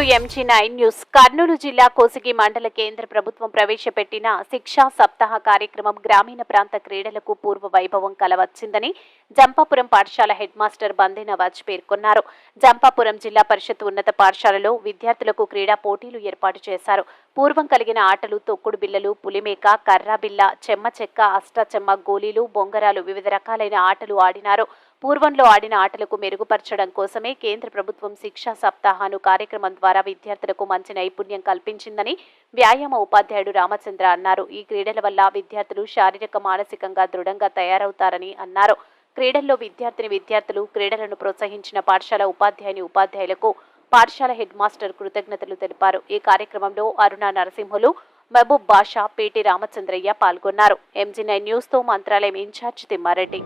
To MG9 news. Kurnool జిల్లా కోసిగి మండల కేంద్ర ప్రభుత్వం ప్రవేశపెట్టిన శిక్షా సప్తాహ కార్యక్రమం గ్రామీణ ప్రాంత క్రీడలకు పూర్వ వైభవం కలవచ్చిందని జంపాపురం పాఠశాల హెడ్ మాస్టర్ బందే నవాజ్ పేర్కొన్నారు. జంపాపురం జిల్లా పరిషత్ ఉన్నత పాఠశాలలో విద్యార్థులకు క్రీడా పోటీలు ఏర్పాటు చేశారు. పూర్వం కలిగిన ఆటలు తొక్కుడు బిల్లలు, పులిమేక, కర్రా బిల్ల, చెమ్మ చెక్క, అష్టాచెమ్మ, గోలీలు, బొంగరాలు వివిధ రకాలైన ఆటలు ఆడినారు. పూర్వంలో ఆడిన ఆటలకు మెరుగుపరచడం కోసమే కేంద్ర ప్రభుత్వం శిక్షా సప్తాహాను కార్యక్రమం ద్వారా విద్యార్థులకు మంచి నైపుణ్యం కల్పించిందని వ్యాయామ ఉపాధ్యాయుడు రామచంద్ర అన్నారు. ఈ క్రీడల వల్ల విద్యార్థులు శారీరక మానసికంగా దృఢంగా తయారవుతారని అన్నారు. క్రీడల్లో విద్యార్థులు క్రీడలను ప్రోత్సహించిన పాఠశాల ఉపాధ్యాయులకు పాఠశాల హెడ్ మాస్టర్ కృతజ్ఞతలు తెలిపారు. ఈ కార్యక్రమంలో అరుణ నరసింహులు, మహబూబ్ బాషా, పేటి రామచంద్రయ్య పాల్గొన్నారు. MG9 న్యూస్ తో మంత్రాలయం ఇన్ఛార్జ్ తిమ్మారెడ్డి.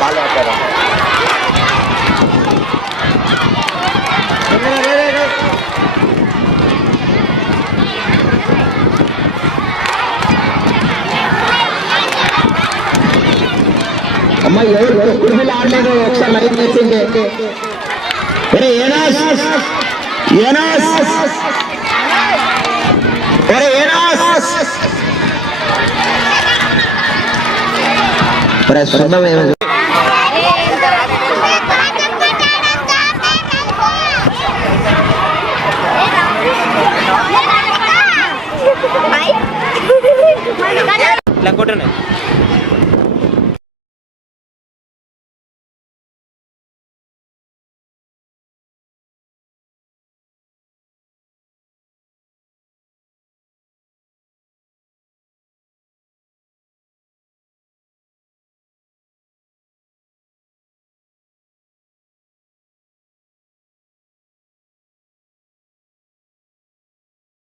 బాగా ఆడతారు. అమ్మ ఎవరు కుర్మీలు ఆడలేదు, ఒకసారి లైవ్ చేసింది. లంకోటనే